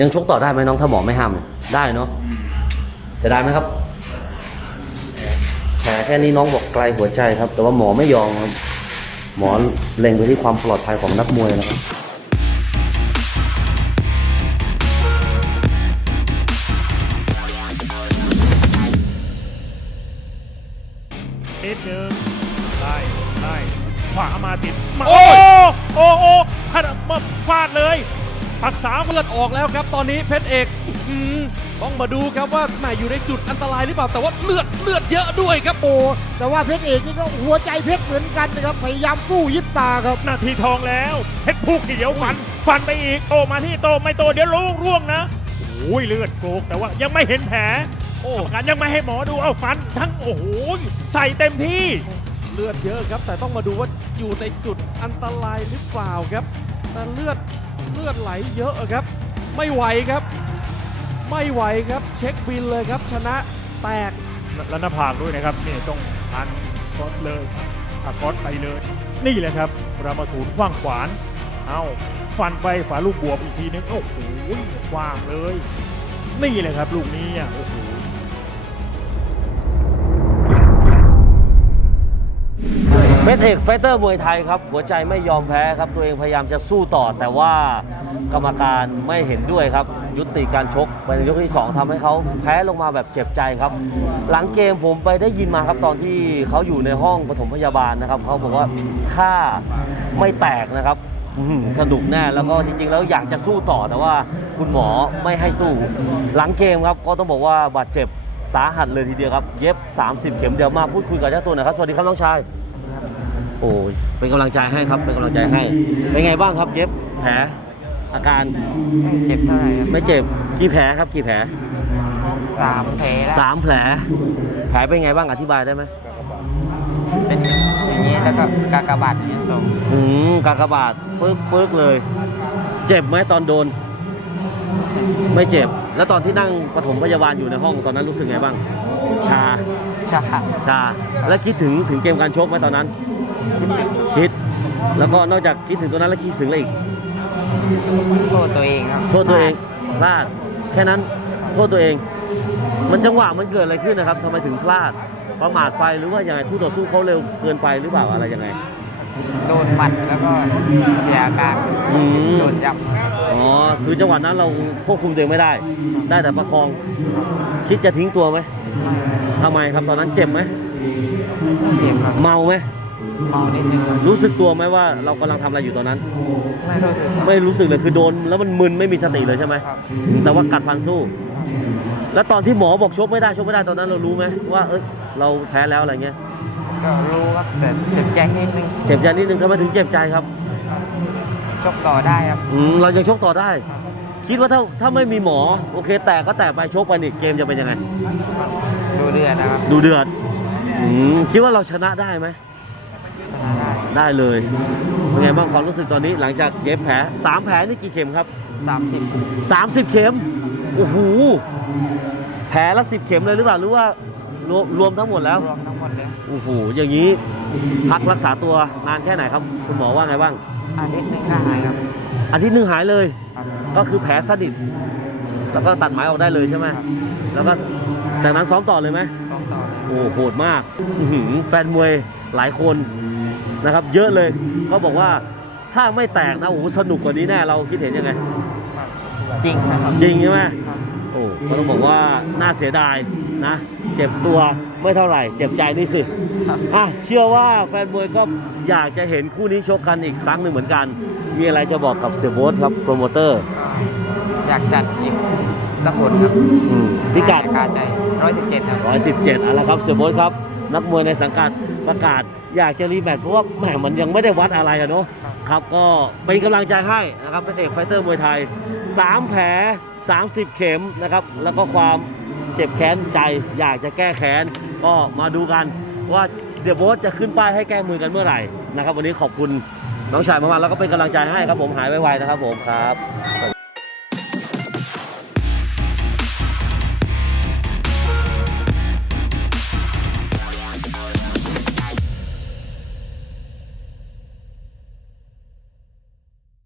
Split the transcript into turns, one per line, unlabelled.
ยังชกต่อได้ไหมน้องถ้าหมอไม่ห้ามเนี่ยได้เนาะเสียดายไหมครับแผลแค่นี้น้องบอกไกลหัวใจครับ แต่ว่าหมอไม่ยอมครับหมอเล็งไปที่ความปลอดภัยของนักมวยนะครับ
นิดนึงไล่ไล่ขวามาติดมาโอ้โอ้ยโอ้โอ้พัดมาฟาดเลย ปักสามเลือดออกแล้วครับ ตอนนี้เพชรเอกอืมต้องมาดูครับว่าแหมอยู่ในจุดอันตรายหรือเปล่าแต่ว่าเลือดเลือดเยอะด้วยครับโอ้แต่ว่าเพชรเอกนี่ก็หัวใจเพชรเหมือนกันนะครับพยายามสู้ยิบตาครับนาทีทองแล้วเพชรผู้เขียวฟันฟันไปอีกโตมาที่โตไม่โตเดี๋ยวร่วงร่วงนะโอ้ยเลือดโกกแต่ว่ายังไม่เห็นแผลโอ้กรรมการยังไม่ให้หมอดูเอาฟันทั้งโอ้โหใส่เต็มที่เลือดเยอะครับ แต่ต้องมาดูว่าอยู่ในจุดอันตรายหรือเปล่าครับแต่เลือดเลือดไหลเยอะครับ ไม่ไหวครับ ไม่ไหวครับ เช็คบินเลยครับ ชนะแตกแล้วหน้าผากด้วยนะครับนี่ต้องพันก๊อตเลยผักกอตไปเลย นี่แหละครับรามาศูนย์ว้างขวานเอาฟันไปฝาลูกบวบอีกทีนึงโอ้โหว้างเลย นี่แหละครับลูกนี้อะโอ้โห
เพชรเอกไฟเตอร์มวยไทยครับ หัวใจไม่ยอมแพ้ครับ ตัวเองพยายามจะสู้ต่อ แต่ว่ากรรมการไม่เห็นด้วยครับ ยุติการชกไปในยกที่ 2ทำให้เขาแพ้ลงมาแบบเจ็บใจครับ หลังเกมผมไปได้ยินมาครับตอนที่เขาอยู่ในห้องปฐมพยาบาลนะครับเขาบอกว่าถ้าไม่แตกนะครับสนุกแน่แล้วก็จริงๆ แล้วอยากจะสู้ต่อแต่ว่าคุณหมอไม่ให้สู้ หลังเกมครับก็ต้องบอกว่าบาดเจ็บสาหัสเลยทีเดียวครับ เย็บ 30 เข็มเดี๋ยวมาพูดคุยกับเจ้าตัวหนะครับ สวัสดีครับน้องชาย โอ้ยเป็นกำลังใจให้ครับ เป็นกำลังใจให้ เป็นไงบ้างครับเย็บแผลอาการเจ็บเท่าไหร่ครับไม่เจ็บกี่แผลครับกี่แผล
สามแผลแล
้วสามแผล แผลเป็นไงบ้างอธิบายได้ไหม
เป็นอย่างนี้แล้วก็กากบาดอย่างนี้ส่ง
อืมกากบาดปึ๊กปึ๊กเลย เจ็บไหมตอนโดน ไม่เจ็บ แล้วตอนที่นั่งปฐมพยาบาลอยู่ในห้องตอนนั้นรู้สึกไงบ้าง
ชา ชา
ชา แล้วคิดถึงถึงเกมการชกไหมตอนนั้น คิด แล้วก็นอกจากคิดถึงตัวนั้นแล้วคิดถึงอะไรอีก
โทษตัวเองครับ
โทษตัวเองพลาด แค่นั้นโทษตัวเอง มันจังหวะมันเกิดอะไรขึ้นนะครับทำไมถึงพลาด ประมาทไปหรือว่ายังไงคู่ต่อสู้เขาเร็วเกินไปหรือเปล่าอะไรยังไง
โดนหมัดแล้วก็เสียอาการอืม โดนยับ
อ๋อคือจังหวะนั้นเราควบคุมตัวเองไม่ได้ ได้แต่ประคอง คิดจะทิ้งตัวไหมทำไมครับตอนนั้นเจ็บไหม เจ็บครับ เมาไหม
เมานิดนึงครับ
รู้สึกตัวไหมว่าเรากำลังทำอะไรอยู่ตอนนั้น ไม่รู้สึกครับไม่รู้สึกเลยคือโดนแล้วมันมึนไม่มีสติเลยใช่ไหมครับแต่ว่ากัดฟันสู้ แล้วตอนที่หมอบอกชกไม่ได้ชกไม่ได้ตอนนั้นเรารู้ไหมว่าเอ้ยเราแพ้แล้วอะไรเงี้ย
ก็รู้ครับแต่เจ็บใจนิดนึง
เจ็บใจนิดนึงทำไมถึงเจ็บใจครับ
ชกต่อได้ครับ
อืมเรายังชกต่อได้ คิดว่าถ้าถ้าไม่มีหมอโอเค แตกก็แตกไปชกไปนี่เกมจะเป็นยังไง
ดูเดือดนะครับ
ดูเดือดอืมคิดว่าเราชนะได้ไหมชนะ ได้ได้เลยเป็นไงบ้างความรู้สึกตอนนี้หลังจากเย็บแผลสามแผลนี่กี่เข็มครับสามสิบ30 เข็มโอ้โหแผลละสิบเข็มเลยหรือเปล่าหรือว่ารวมรวมทั้งหมดแล้วรวมทั้งหมดเลยโอ้โหอย่างนี้พักรักษาตัวนานแค่ไหนครับ คุณหมอว่าไงบ้าง
อาทิตย์หนึงก็หายครับ
อาทิตย์หนึ่งหายเลย ครับ ก็คือแผลสนิทแล้วก็ตัดไหมออกได้เลยใช่ไหมครับ แล้วก็จากนั้นซ้อมต่อเลยไหมซ้อมต่อเลย โอ้โหโหดมากอื้อหือแฟนมวย หลายคนนะครับ เยอะเลยก็บอกว่าถ้าไม่แตกนะโอ้โหสนุกกว่านี้แน่เราคิดเห็นยังไง จริงนะครับจริงใช่ไหมครับโอ้ก็ต้องบอกว่าน่าเสียดายนะ เจ็บตัวไม่เท่าไหร่ เจ็บใจนี่สิครับอะเชื่อว่าแฟนมวยก็อยากจะเห็นคู่นี้ชกกันอีกครั้งหนึ่งเหมือนกัน มีอะไรจะบอกกับเสียโบ๊ทครับโปรโมเตอร์
อยากจัดอีกสักคนครับอ
ืมพิกัด
คาใจร้อยสิบเจ็ดครับ
117เอาละครับเสียโบ๊ทครับ นักมวยในสังกัด ประกาศอยากจะรีแมตช์เพราะว่าแหมมันยังไม่ได้วัดอะไรอะเนาะครับก็เป็นกำลังใจให้นะครับเป็นเอกไฟเตอร์มวยไทย 3 แผล 30 เข็มนะครับแล้วก็ความเจ็บแค้นใจอยากจะแก้แค้นก็มาดูกันว่าเสียโบ๊ทจะขึ้นป้ายให้แก้มือกันเมื่อไหร่นะครับวันนี้ขอบคุณน้องชายมากๆแล้วก็เป็นกำลังใจให้ครับผมหายไวๆนะครับผมครับ